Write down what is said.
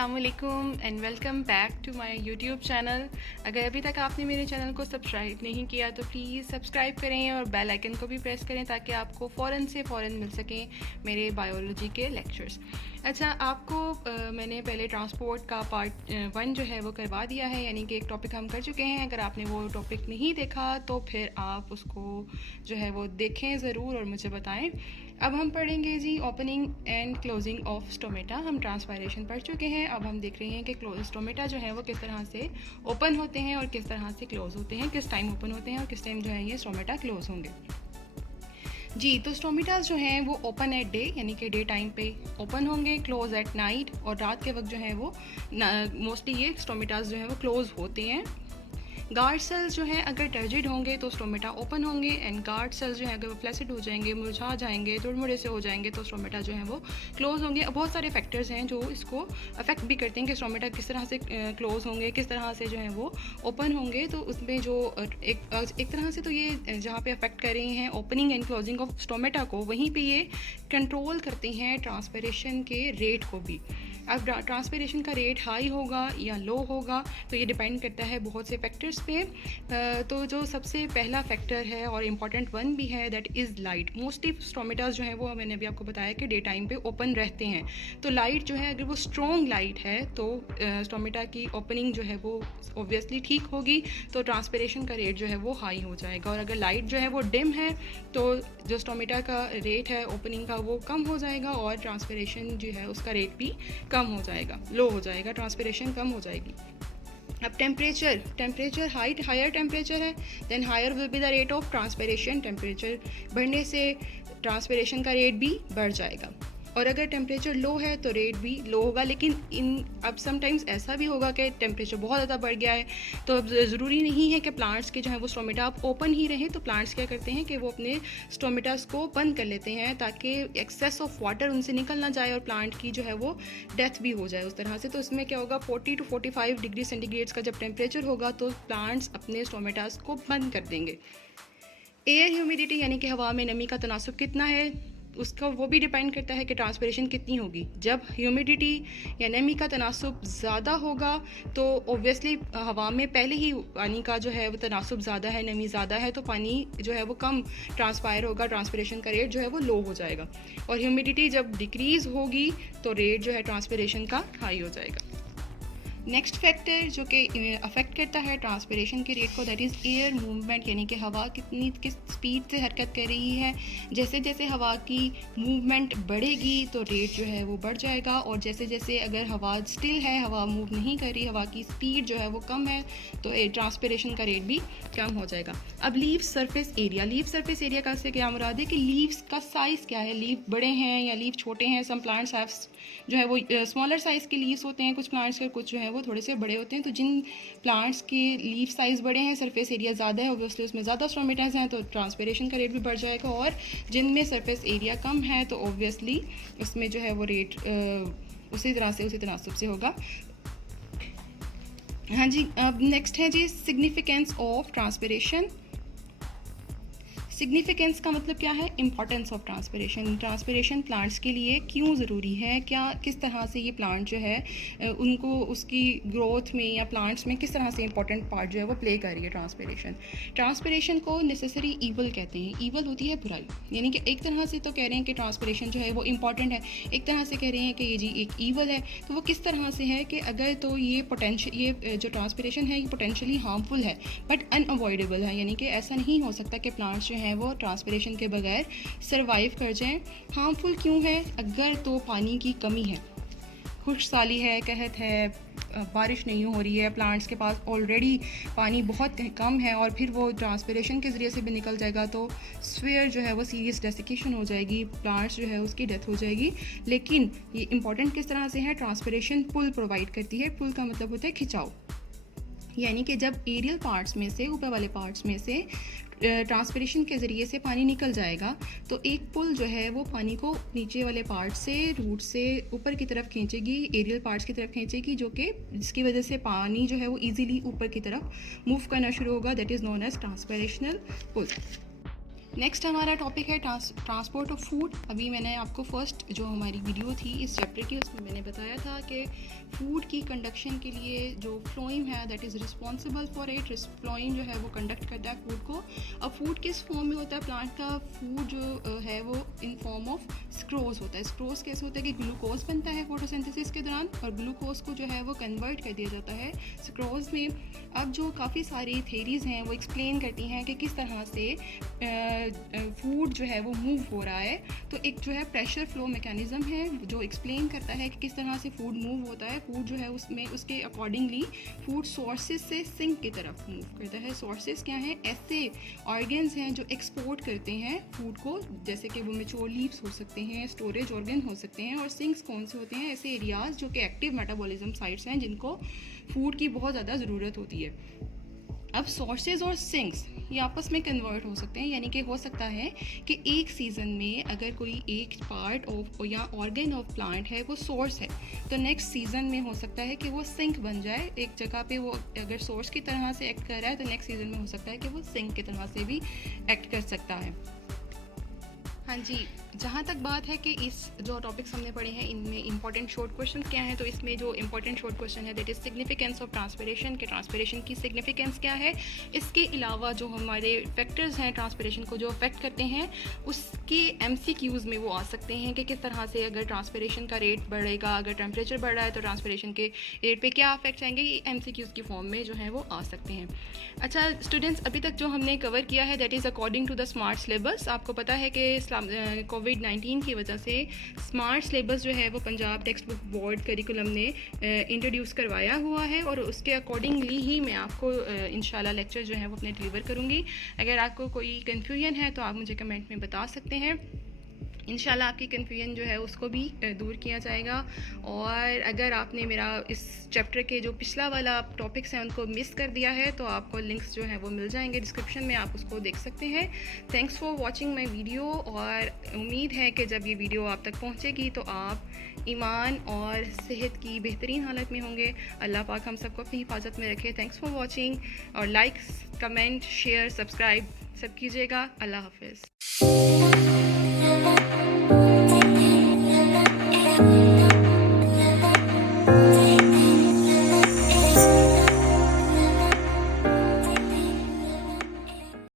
अस्सलाम वालेकुम and welcome back to my YouTube channel. अगर अभी तक आपने मेरे चैनल को सब्सक्राइब नहीं किया तो प्लीज़ सब्सक्राइब करें और बेल आइकन को भी प्रेस करें ताकि आपको फ़ौरन मिल सकें मेरे बायोलॉजी के लेक्चर्स। अच्छा, आपको मैंने पहले ट्रांसपोर्ट का पार्ट 1 जो है वो करवा दिया है, यानी कि एक टॉपिक हम कर चुके हैं। अगर आपने वो टॉपिक नहीं देखा तो फिर आप उसको जो है वो देखें ज़रूर और मुझे बताएं। अब हम पढ़ेंगे जी opening and closing of stomata. हम ट्रांसपायरेशन पढ़ चुके हैं, अब हम देख रहे हैं कि स्टोमेटा जो है वो किस तरह से ओपन होते हैं और किस तरह से क्लोज़ होते हैं, किस टाइम ओपन होते हैं और किस टाइम जो है ये स्टोमेटा क्लोज़ होंगे जी। तो स्टोमेटास जो हैं वो ओपन एट डे यानी कि डे टाइम पे ओपन होंगे, क्लोज एट नाइट, और रात के वक्त जो है वो मोस्टली ये स्टोमेटास जो है वो क्लोज़ होते हैं। गार्ड सेल्स जो हैं अगर टर्जिड होंगे तो स्टोमेटा ओपन होंगे, एंड गार्ड सेल्स जो हैं अगर वो फ्लैसिड हो जाएंगे, मुरझा जाएंगे, तुड़मुड़े से हो जाएंगे तो स्टोमेटा जो है वो क्लोज होंगे। अब बहुत सारे फैक्टर्स हैं जो इसको अफेक्ट भी करते हैं कि स्टोमेटा किस तरह से क्लोज होंगे, किस तरह से जो है वो ओपन होंगे। तो उसमें जो एक तरह से तो ये जहाँ पे अफेक्ट कर रहे हैं opening and closing of stomata को, वहीं पर ये कंट्रोल करते हैं ट्रांसपिरेशन के रेट को भी। अब ट्रांसपिरेशन का रेट हाई होगा या लो होगा तो ये डिपेंड करता है बहुत से फैक्टर्स पे। तो जो सबसे पहला फैक्टर है और इम्पॉर्टेंट वन भी है, that is light. Mostly stomatas जो है वो मैंने अभी आपको बताया कि डे टाइम पे ओपन रहते हैं, तो लाइट जो है अगर वो स्ट्रॉन्ग लाइट है तो स्टोमेटा की ओपनिंग जो है वो ऑब्वियसली ठीक होगी, तो ट्रांसपिरेशन का रेट जो है वो हाई हो जाएगा। और अगर लाइट जो है वो डिम है तो जो स्टोमेटा का रेट है ओपनिंग का वो कम हो जाएगा और ट्रांसपिरेशन जो है उसका रेट भी कम हो जाएगा, लो हो जाएगा, ट्रांसपिरेशन कम हो जाएगी। अब टेम्परेचर हायर टेम्परेचर है then higher will be the rate of transpiration. Temperature बढ़ने से ट्रांसपिरेशन का रेट भी बढ़ जाएगा, और अगर टेम्परेचर लो है तो रेट भी लो होगा। लेकिन अब समटाइम्स ऐसा भी होगा कि टेम्परेचर बहुत ज़्यादा बढ़ गया है, तो अब ज़रूरी नहीं है कि प्लांट्स के जो है वो स्टोमेटा आप ओपन ही रहें। तो प्लांट्स क्या करते हैं कि वो अपने स्टोमेटास को बंद कर लेते हैं ताकि एक्सेस ऑफ वाटर उनसे निकल ना जाए और प्लांट की जो है वो डेथ भी हो जाए उस तरह से। तो इसमें क्या होगा, 40 to 45 डिग्री सेंटीग्रेड्स का जब टेम्परेचर होगा तो प्लांट्स अपने स्टोमेटास को बंद कर देंगे। एयर ह्यूमिडिटी यानी कि हवा में नमी का तनासुब कितना है, उसका वो भी डिपेंड करता है कि ट्रांसपिरेशन कितनी होगी। जब ह्यूमिडिटी या नमी का तनासुब ज़्यादा होगा तो ऑब्वियसली हवा में पहले ही पानी का जो है वो तनासुब ज़्यादा है, नमी ज़्यादा है, तो पानी जो है वो कम ट्रांसपायर होगा, ट्रांसपिरेशन का रेट जो है वो लो हो जाएगा। और ह्यूमिडिटी जब डिक्रीज़ होगी तो रेट जो है ट्रांसपिरेशन का हाई हो जाएगा। नेक्स्ट फैक्टर जो कि अफेक्ट करता है ट्रांसपिरेशन के रेट को, दैट इज़ एयर मूवमेंट, यानी कि हवा किस स्पीड से हरकत कर रही है। जैसे जैसे हवा की मूवमेंट बढ़ेगी तो रेट जो है वो बढ़ जाएगा, और जैसे जैसे अगर हवा स्टिल है, हवा मूव नहीं कर रही, हवा की स्पीड जो है वो कम है, तो ट्रांसपिरेशन का रेट भी कम हो जाएगा। अब लीव सरफेस एरिया का से क्या मुराद है कि लीव्स का साइज़ क्या है, लीव बड़े हैं या लीव छोटे हैं। सम प्लांट्स हैव जो है वो स्मॉलर साइज़ के लीव्स होते हैं कुछ प्लांट्स के, कुछ जो है वो थोड़े से बड़े होते हैं। तो जिन प्लांट्स के लीफ साइज़ बड़े हैं, सरफेस एरिया ज़्यादा है, ऑब्वियसली उसमें ज़्यादा स्टोमेटास हैं तो ट्रांसपिरेशन का रेट भी बढ़ जाएगा। और जिनमें सरफेस एरिया कम है तो ऑब्वियसली उसमें जो है वो रेट उसी तनासुब से होगा। हाँ जी, अब नेक्स्ट है जी सिग्निफिकेंस ऑफ ट्रांसपिरेशन। सिग्निफिकेंस का मतलब क्या है, इंपॉर्टेंस ऑफ ट्रांसपिरेशन प्लांट्स के लिए क्यों ज़रूरी है, क्या किस तरह से ये प्लांट जो है उनको उसकी ग्रोथ में या प्लांट्स में किस तरह से इंपॉर्टेंट पार्ट जो है वो प्ले कर रही है ट्रांसपिरेशन को नेसेसरी ईवल कहते हैं। ईवल होती है बुराई, यानी कि एक तरह से तो कह रहे हैं कि ट्रांसपिरेशन जो है वो इंपॉर्टेंट है, एक तरह से कह रहे हैं कि ये जी एक ईवल है। तो वो किस तरह से है कि अगर तो ये जो ट्रांसपिरेशन है ये पोटेंशियली हार्मफुल है बट अनअवॉइडेबल है, यानी कि ऐसा नहीं हो सकता कि प्लांट्स जो है वो ट्रांसपिरेशन के बगैर सरवाइव कर जाएं। हार्मफुल क्यों है, अगर तो पानी की कमी है, खुश्क साली है, कहत है, बारिश नहीं हो रही है, प्लांट्स के पास ऑलरेडी पानी बहुत कम है और फिर वो ट्रांसपिरेशन के ज़रिए से भी निकल जाएगा तो स्वेयर जो है वो सीरियस डेसिकेशन हो जाएगी, प्लांट्स जो है उसकी डेथ हो जाएगी। लेकिन ये इंपॉर्टेंट किस तरह से है, ट्रांसपिरेशन पुल प्रोवाइड करती है। पुल का मतलब होता है खिंचाव, यानी कि जब एरियल पार्ट्स में से, ऊपर वाले पार्ट्स में से ट्रांसपिरेशन के ज़रिए से पानी निकल जाएगा तो एक पुल जो है वो पानी को नीचे वाले पार्ट से, रूट से ऊपर की तरफ खींचेगी, एरियल पार्ट्स की तरफ खींचेगी, जिसकी वजह से पानी जो है वो इजीली ऊपर की तरफ मूव करना शुरू होगा। That is known as transpirational pull. Next हमारा टॉपिक है ट्रांसपोर्ट ऑफ फूड। अभी मैंने आपको फर्स्ट जो हमारी वीडियो थी इस चैप्टर की, उसमें मैंने बताया था कि फूड की कंडक्शन के लिए जो फ्लोइम है that is responsible for it. Phloem जो है वो कंडक्ट करता है फूड को। अब फूड किस फॉर्म में होता है? प्लांट का फूड जो है वो इन फॉर्म ऑफ स्क्रोज होता है। स्क्रोज कैसे होता है कि ग्लूकोज बनता है फोटोसिंथेसिस के दौरान और ग्लूकोज को जो है वो कन्वर्ट कर दिया जाता है स्क्रोज में। अब जो काफ़ी सारी थेरीज़ हैं वो एक्सप्लेन करती हैं कि किस तरह से फूड जो है वो मूव हो रहा है। तो एक जो है प्रेशर फ्लो मैकेनिज़्म है जो एक्सप्लेन करता है कि किस तरह से फूड मूव होता है। फूड जो है उसमें उसके अकॉर्डिंगली फूड सोर्सेज से सिंक की तरफ मूव करता है। सोर्सेज क्या हैं? ऐसे ऑर्गन्स हैं जो एक्सपोर्ट करते हैं फूड को, जैसे कि वो मैच्योर लीव्स हो सकते हैं, स्टोरेज ऑर्गन हो सकते हैं। और सिंक्स कौन से होते हैं? ऐसे एरियाज जो कि एक्टिव मेटाबॉलिज्म साइट्स हैं जिनको फूड की बहुत ज़्यादा ज़रूरत होती है। अब सोर्सेज और सिंक्स ये आपस में कन्वर्ट हो सकते हैं, यानी कि हो सकता है कि एक सीज़न में अगर कोई एक पार्ट ऑफ या ऑर्गन ऑफ प्लांट है वो सोर्स है, तो नेक्स्ट सीज़न में हो सकता है कि वो सिंक बन जाए। एक जगह पे वो अगर सोर्स की तरह से एक्ट कर रहा है तो नेक्स्ट सीज़न में हो सकता है कि वो सिंक की तरह से भी एक्ट कर सकता है। हाँ जी, जहाँ तक बात है कि इस जो टॉपिक्स हमने पढ़े हैं इनमें इंपॉर्टेंट शॉर्ट क्वेश्चन क्या हैं, तो इसमें जो इंपॉर्टेंट शॉर्ट क्वेश्चन है that is significance of transpiration, के ट्रांसपिरेशन की सिग्निफिकेंस क्या है। इसके अलावा जो हमारे फैक्टर्स हैं ट्रांसपिरेशन को जो अफेक्ट करते हैं उसके MCQs में वो आ सकते हैं कि किस तरह से अगर ट्रांसपिरेशन का रेट बढ़ेगा, अगर टेम्परेचर बढ़ रहा है तो ट्रांसपिरेशन के रेट पे क्या इफेक्ट आएंगे, ये MCQs की फॉर्म में जो है वो आ सकते हैं। अच्छा स्टूडेंट्स, अभी तक जो हमने कवर किया है that is according to the smart syllabus. आपको पता है कि कोविड-19 की वजह से स्मार्ट सिलेबस जो है वो Punjab text book board curriculum ने इंट्रोड्यूस करवाया हुआ है और उसके अकॉर्डिंगली ही मैं आपको इंशाल्लाह लेक्चर जो है वो अपने डिलीवर करूँगी। अगर आपको कोई कन्फ्यूजन है तो आप मुझे कमेंट में बता सकते हैं। इंशाल्लाह आपकी कन्फ्यूजन जो है उसको भी दूर किया जाएगा। और अगर आपने मेरा इस चैप्टर के जो पिछला वाला टॉपिक्स हैं उनको मिस कर दिया है तो आपको लिंक्स जो हैं वो मिल जाएंगे डिस्क्रिप्शन में, आप उसको देख सकते हैं। Thanks for watching my video, और उम्मीद है कि जब ये वीडियो आप तक पहुंचेगी तो आप ईमान और सेहत की बेहतरीन हालत में होंगे। अल्लाह पाक हम सबको अपनी हिफाजत में रखे। थैंक्स फॉर वॉचिंग, और लाइक, कमेंट, शेयर, सब्सक्राइब सब कीजिएगा। अल्लाह हाफिज़।